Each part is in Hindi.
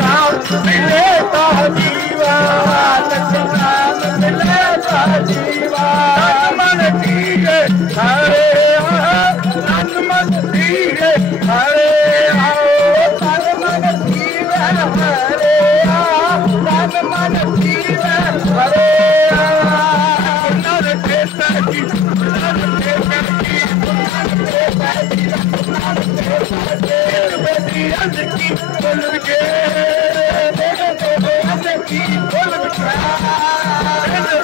नाम मिले ता जीवा, नाम मिले ता जीवा। तन मन धीरे हरे तन मन धीरे हरे आओ, तन मन धीरे हरे आओ, तन मन धीरे हरे आओ। नर देता जी, नर देता जी, नर देता जी, नर देता जी। बेटी अंध की बोल के, अंध की बोल के,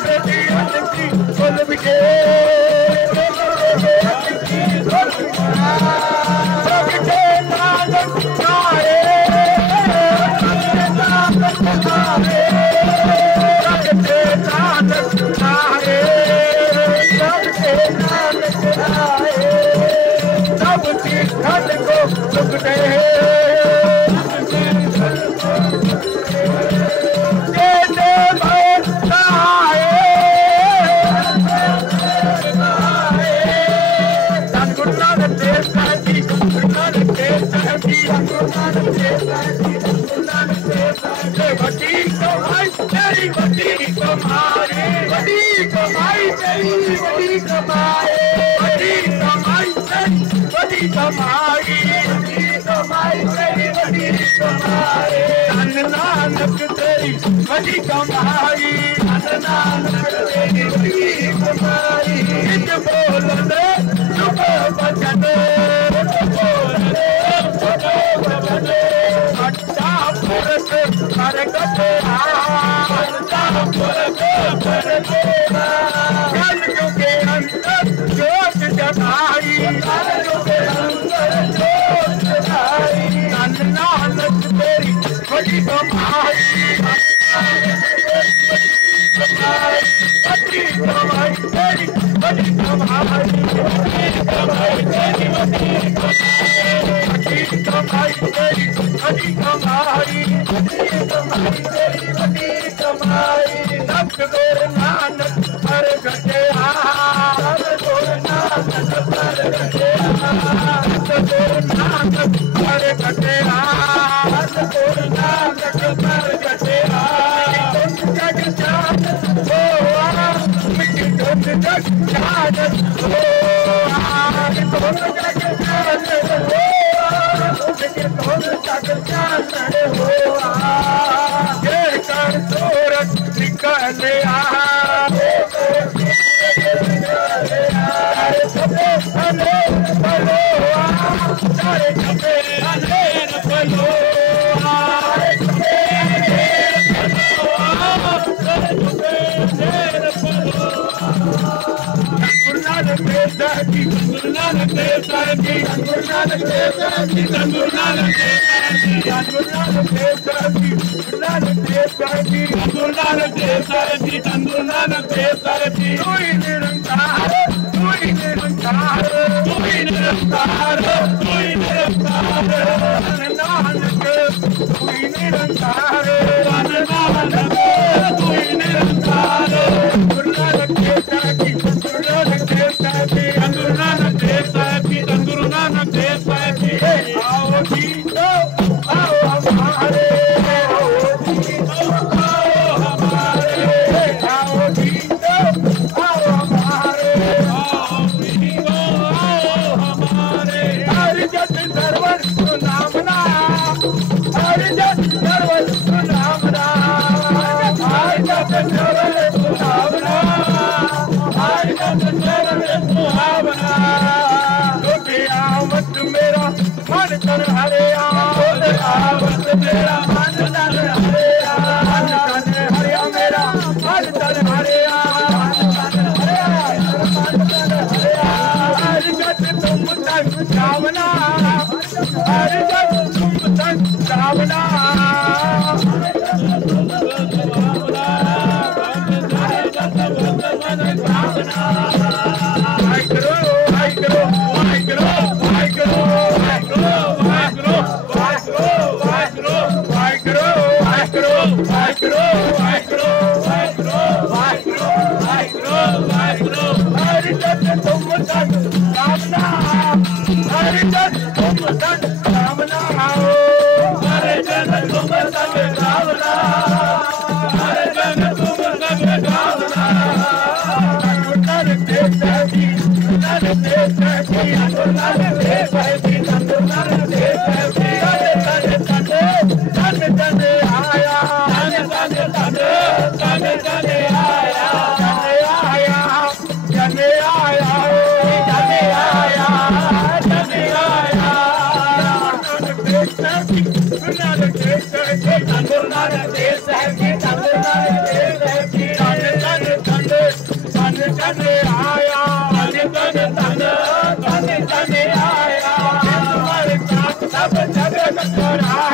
बेटी अंध की बोल के, नानक तेरी बड़ी कमाई, नानक तेरी बड़ी कमाई। इत बोल दे चुप बचन, अच्छा पुरख कर कटे जल के अंदर जोत जगाई, नानक तेरी बड़ी कमाई, बड़ी कमाई तेरी बड़ी कमाई, कमाई तेरी बड़ी कमाई तेरी बड़ी कमाई, कमाई तेरी बड़ी कमाई। सब गोर नानक हर घटे सब गोर नानक हर घटे सब गोर नानक हर घटे सब गोर नानक हर घटे। जग जान हो मिट्टी धुन जग जान हो, धुन जग जान हो, धुन जग जान हो। जय कर सूरज निकले Nanak Dev Sarji, Guru Nanak Dev Sarji, Guru Nanak Dev Sarji, Guru Nanak Dev Sarji, Guru Nanak Dev Sarji, Guru Nanak Dev Sarji, Guru Nanak Dev Sarji. Tu hi Nirankar, tu hi Nirankar, tu hi Nirankar, tu hi Nirankar. Nanak, tu hi Nirankar, Nanak, tu hi Nirankar. Guru Nanak Dev Sarji, Guru Nanak Dev Sarji, Guru Nanak Dev Sarji, Guru Nanak Dev Sarji. Aao Jito, aao hamare, aao Jito, aao hamare, aao Jito, aao hamare, aao Jito, aao hamare. Har jat sarvar sunamna, har jat sarvar साहब जी गुरु नानक देव साहब जी गुरु नानक देव साहब जी गुरु नानक देव साहब जी धन धन आया धन धन आया तुम्हारे साथ सब जगत कराया